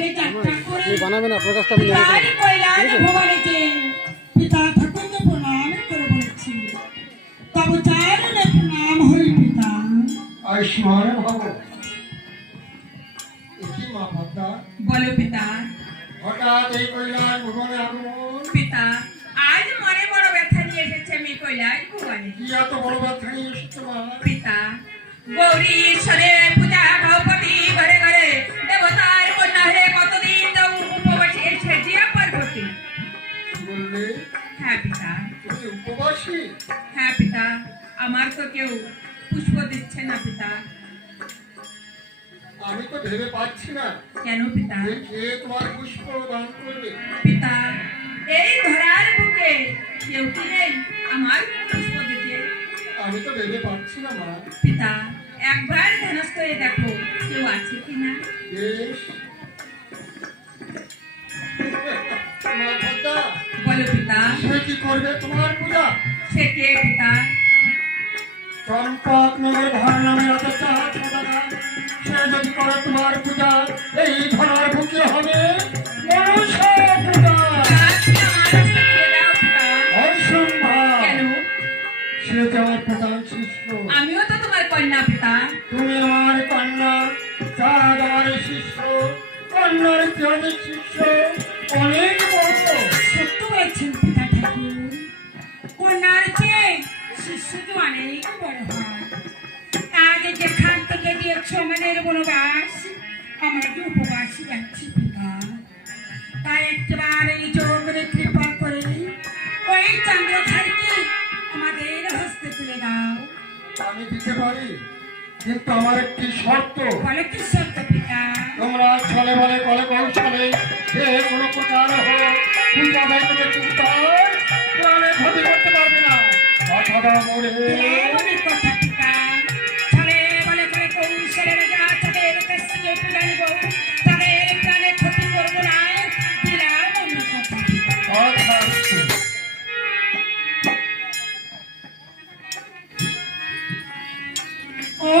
ধরে যাত্রা করে বানাবেন আপনার কাছটা আমি তার কৈলাস ভবনেতে পিতা ঠাকুরকে প্রণাম করে বলেছি তব চারণে প্রণাম হই পিতা। আয়ুষ্মান ভব। কি মা পদ্মা, বলো পিতা। হঠাৎ এই কৈলাস ভুবনে আগমন? পিতা, আজ মনে বড় ব্যথা নিয়ে এসেছে আমি কৈলাস ভুবনে। কি এত বড় ব্যথা নিয়ে এসেছো মা? পিতা, গৌরী ঈশ্বরে পূজা ভগবতী ঘরে ঘরে দেবতার কন্যা হয়ে কতদিন তো উপবাসী সেজিয়া পার্বতী। কি বললে? হ্যাঁ পিতা। তুমি উপবাসী? হ্যাঁ পিতা, আমার তো কেউ পুষ্প দিচ্ছে না পিতা। আমি তো ভেবে পাচ্ছি না কেন পিতা? যে কে তোমার পুষ্প দান করবে। পিতা, এই ধরার বুকে কেউ কি নেই আমার পুষ্প দিতে? আমি তো ভেবে পাচ্ছি না মা। পিতা, একবার ধ্যানস্থ হয়ে দেখো কেউ আছে কিনা। বেশ। মা পদ্মা, বলো পিতা। সে কি করবে তোমার পূজা? সে কে পিতা? চম্পক নগর ঘর নামে এত চাঁদ দাদা, সে যদি করে তোমার পূজা, এই ধরার বুকে হবে মনসা পূজা। আজকে আমার শিখিয়ে দাও পিতা। অসম্ভব। কেন? সে যে আমার প্রধান শিষ্য। আমিও তো তোমার কন্যা পিতা। তুমি আমার কন্যা, চাঁদ আমার শিষ্য, কন্যার চেয়ে শিষ্য অনেক বড়। সত্য বলছেন পিতা ঠাকুর, কন্যার চেয়ে শিষ্যকে অনেক বড় হয়। আজ যেখান থেকে দিয়েছ আমাদের বনবাস, আমরা কি উপবাসী যাচ্ছি পিতা। তাই একবার এই যোগরে কৃপা করে ওই চন্দ্রধারীকে আমাদের হস্তে তুলে দাও। আমি দিতে পারি, কিন্তু আমার একটি শর্ত। বলে কি সত্য পিতা? তোমরা ছলে বলে কলে কৌশলে যে কোনো প্রকার হোক পূজা দায়িত্ব চিন্তায় প্রাণে ক্ষতি করতে পারবে না। অথবা মরে এমনই কথা পিতা, ছলে বলে করে কৌশলে রাজা তাদের কাছ থেকে পূজা নিব, তাদের প্রাণে ক্ষতি করবো না, দিলাম অন্য কথা পিতা। কথা আছে। ও